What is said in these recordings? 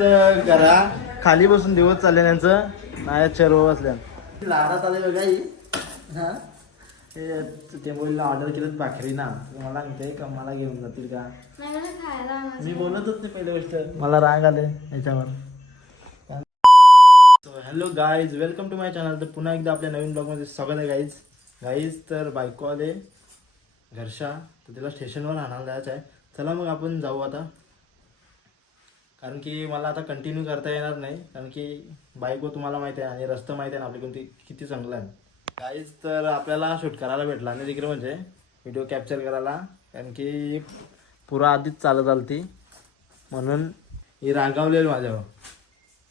तर घरा खाली बसून दिवस चालले त्यांचं नाही चर्व बसल्या लाडात आले बघा ही हा ते बोलला ऑर्डर केलं भाकरी ना मला म्हणते का मला घेऊन जातील का मी बोलतच नाही पहिली गोष्ट मला राग आले याच्यावर. Hello guys welcome to my channel. तर पुन्हा एकदा आपल्या नवीन ब्लॉगमध्ये स्वागत आहे गाईज. तर बायको आले घरच्या तर तिला स्टेशनवर आणायला जायचं आहे. चला मग आपण जाऊ आता कारण की मला आता कंटिन्यू करता येणार नाही कारण की बायको तुम्हाला माहिती आहे आणि रस्ता माहिती आहे ना आपली कोणती किती चांगला आहे गाईज. तर आपल्याला शूट करायला भेटला नाही तिकडे म्हणजे व्हिडिओ कॅप्चर करायला कारण की पुरा आधीच चालत आलती म्हणून ही रागावलेली माझ्यावर.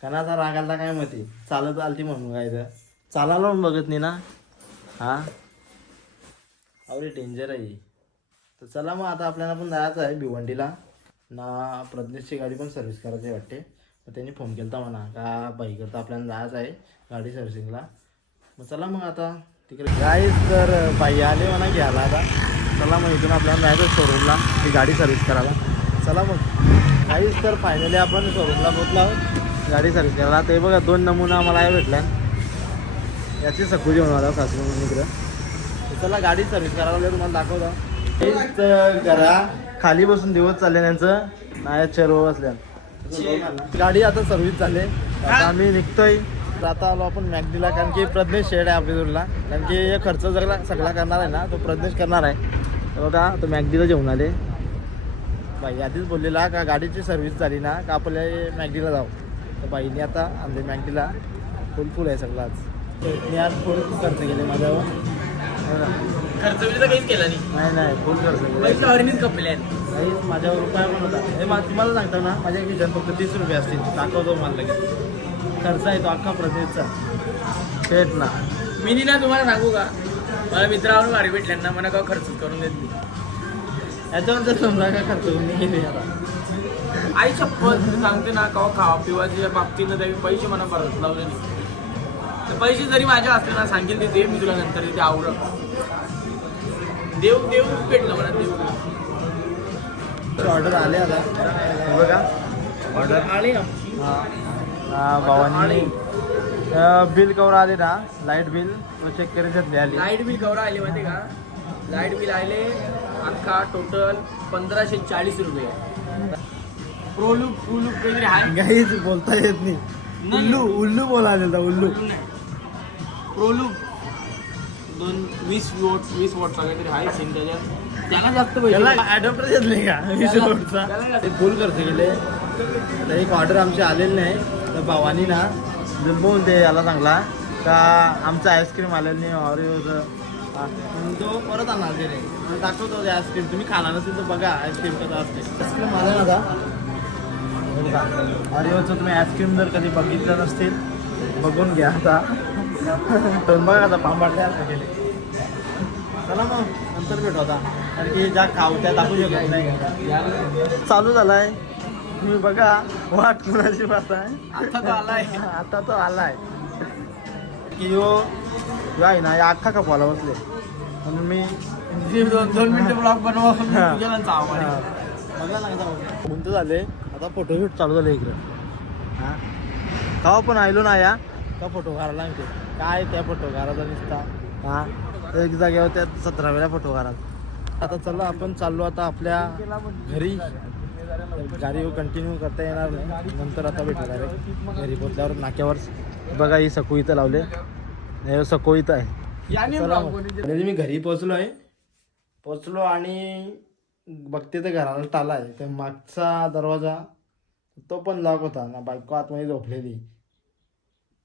कणाचा राग आला काय माहिती चालत आलती म्हणून काय तर चालायला पण बघत नाही ना हां अवरे डेंजर आहे. तर चला मग आता आपल्याला पण जायचं आहे भिवंडीला ना प्रज्ञेशची गाडी पण सर्व्हिस करायची वाटते. मग त्यांनी फोन केला होता म्हणा का बाई करता आपल्याला जायचं आहे गाडी सर्व्हिसिंगला. मग चला मग आता तिकडे गाईज तर बाई आले म्हणा घ्यायला आता. चला मग इथून आपल्याला जायचं शोरूमला ही गाडी सर्व्हिस करायला. चला मग गाईज तर फायनली आपण शोरूमला पोहोचलो आहोत गाडी सर्व्हिस करायला. ते बघा 2 नमुना मला हे भेटल्या याची सकुजी होणार आला सासू म्हणून इकडं. चला गाडी सर्व्हिस करायला तुम्हाला दाखवता. घरा खाली बसून दिवस चालले त्यांचं नाही चर्व बसल्या गाडी आता सर्व्हिस झाले. आता आम्ही निघतोय आता आलो आपण मॅगडीला कारण की प्रज्ञेश शेड आहे आपल्या दूरला कारण की हे खर्च सगळा करणार आहे ना तो प्रज्ञेश करणार आहे. तर बघा तो मॅगडीला जेवून आले. बाई आधीच बोललेला का गाडीची सर्व्हिस झाली ना का आपल्या मॅगडीला जाऊ. तर बाईने आता आमच्या मॅगडीला फुल आहे सगळाच. मी आज फुल खर्च केले माझ्यावर खर्च तर काहीच केला नाही फुल खर्च कपले नाही माझ्यावर रुपया पण होता. हे तुम्हाला सांगता ना माझ्या खिशात फक्त 30 रुपये असतील दाखवतो मला लगेच. खर्च आहे तो अख्खा प्रदेशचा शेट ना. मी ना तुम्हाला सांगू का मला मित्रावरून गाडी भेटल्यांना मला का खर्च करून देत नाही याच्यावर जर समजा का खर्च करून गेले आता आई शपथ सांगते ना का खावा पिवाच्या बाबतीनं त्यावेळी पैसे मला परत लावले नाही. तर पैसे जरी माझ्या असले ना सांगेल ते दे मी तुला नंतर ते आवडत देव भेटलं मला देव. ऑर्डर आले आता बघा ऑर्डर आली भावानी बिल कवर आले ना लाईट बिल चेक करायच्यात आली. लाईट बिल कवर आले माहिती का. लाईट बिल आले अख्खा टोटल 1540 रुपये. प्रोलूप काहीतरी आहे काहीच बोलता येत नाही. उल्लू बोलायला उल्लू प्रोलूप 20 वॉटचा काहीतरी आहे सीन त्याच्यात. त्याला जास्त पैसे ॲडॉप्टर घेतले का 20 वॉटचा ते फुल खर्च केले. तर एक ऑर्डर आमची आलेली नाही तर भावानी ना बोल ते याला सांगला का आमचं आईस्क्रीम आलेलं नाही ऑरिओचं तो परत आणणार ते नाही दाखवतो ते आईस्क्रीम तुम्ही खाला नसेल तर बघा आईस्क्रीम कसं असते. आईस्क्रीम आलं ना आता ऑरिओचं तुम्ही आईस्क्रीम जर कधी बघितलं नसतील बघून घ्या आता. बघा आता पांबाटल्या गेले. चला मग नंतर भेट होता कारण की ज्या खाऊ त्या दाखवू शकत नाही. चालू झालाय तुम्ही बघा वाट कुणाची वाट आहे. आता तो आलाय की यो आहे ना या अख्खा कपाला बसले म्हणून मी 2 मिनिटं ब्लॉग बनवा बघा ना कोणतं झाले. आता फोटोशूट चालू झालं इकडं हां कावा पण आलो ना या का फोटो काढायला लागते काय त्या फोटो काढायचा दिसता हां एक जागेवर त्या 17व्या फोटो काढायला. आता चला आपण चाललो आता आपल्या घरी. गाडी कंटिन्यू करता येणार नाही नंतर आता भेटणार आहे घरी पोचल्यावर नाक्यावर. बघा ही सकू इथं लावले हे सकू इथं आहे. चला मी घरी पोचलो आणि बघते तर घराला ताला आहे तर मागचा दरवाजा तो पण लॉक होता ना. बायको आतमध्ये झोपलेली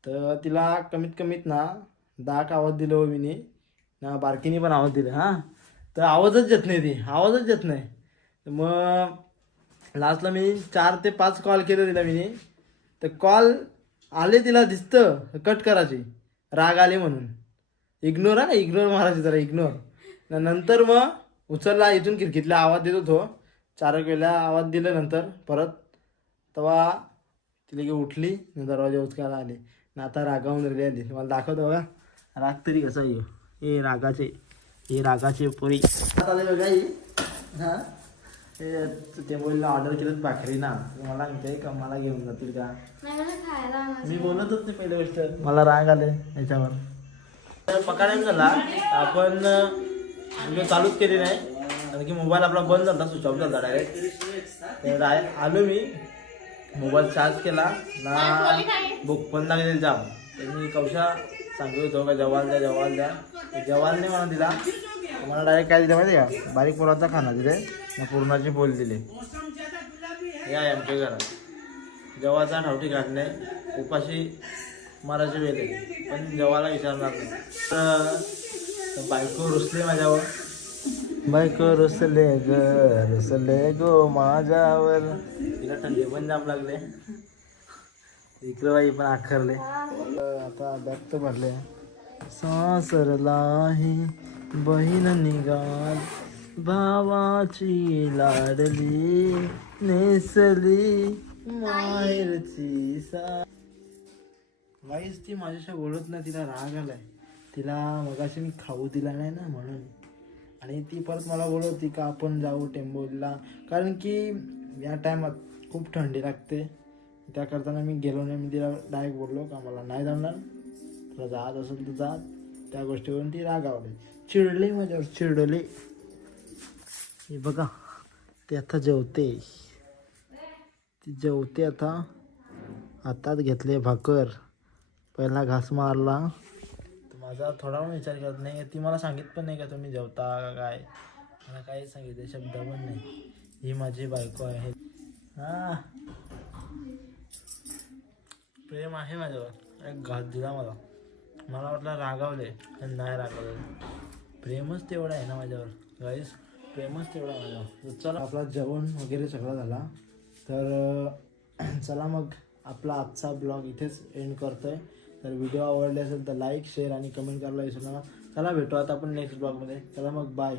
तर तिला कमीत ना 10 आवाज दिलं हो मी ना बारकीनी पण आवाज दिले हां तर आवाजच येत नाही. मग लास्टला मी 4 ते 5 कॉल केलं तिला मी तर कॉल आले तिला दिसतं कट करायची राग आले म्हणून इग्नोर मारायची जरा इग्नोर. नंतर मग उचलला इथून खिडकीतला आवाज देत होतो 4 वेळेला आवाज दिलं नंतर परत तेव्हा ती लगे उठली दरवाजा उचकायला आली ना. आता रागावून आली मला दाखवतो बघा राग तरी कसा ये रागाचे पोरी आले बघा ही हां ते बोलले ऑर्डर केलं भाकरी ना, मला म्हणते का मला घेऊन जातील का. मी बोलतच नाही पहिली गोष्ट, मला राग आले याच्यावर. पकाडा झाला आपण व्हिडिओ चालूच केली नाही, कारण की मोबाईल आपला बंद झाला, स्विच ऑफ झाला डायरेक्ट. आलो मी, मोबाईल चार्ज केला ना, भूक पण लागलेली जाम. तर मी कौशा सांगत होतो का जवाल द्या, जवालने मला दिला. मला डायरेक्ट काय दिलं माहिती का, बारीक पोराचा खाना दिले ना, पूर्णाची बोल दिले. या आमच्या घरात जवाचा ठावठी काढणे, उपाशी मारायचे वेळे, पण जवाला विचारणार नाही. तर बायको रुसले माझ्यावर, बायको रुसले गो माझ्यावर. तिला थंडी पण जाम लागले, इकडे बाई पण आखरले. आता बॅग तर भरले. सासरला ही बहीण निघाल, भावाची लाडली नेसली माहेरची सा. वाईस ती माझ्याशी बोलत नाही, तिला राग आलाय. तिला मगाशी मी खाऊ दिला नाही ना म्हणून. आणि ती परत मला बोलवती का आपण जाऊ टेंबोलीला, कारण की या टायमात खूप थंडी लागते. त्या करताना मी गेलो नाही. मी तिला डायरेक्ट बोललो का मला नाही जमणार, तुला जात असेल तर जात. त्या गोष्टीवरून ती रागावली, चिडली माझ्यावर, चिडली. हे बघा ती आता जेवते, ती जेवते आता. हातात घेतले भाकर, पहिला घास मारला. तर माझा थोडा पण विचार करत नाही. ती मला सांगित पण नाही का तुम्ही जेवता का काय, मला काही सांगितलं शब्द पण नाही. ही माझी बायको आहे. हा प्रेम आहे माझ्यावर. एक घास दिला मला, मला वाटलं रागावले, पण नाही रागावले. प्रेमच तेवढं आहे ना माझ्यावर गाईस, प्रेमच तेवढं आहे माझ्यावर. तर चला आपला जेवण वगैरे सगळं झाला. तर चला मग आपला आजचा ब्लॉग इथेच एंड करतोय. तर व्हिडिओ आवडले असेल तर लाईक, शेअर आणि कमेंट करायला विसरू नका. चला भेटू आता आपण नेक्स्ट ब्लॉगमध्ये. चला मग बाय.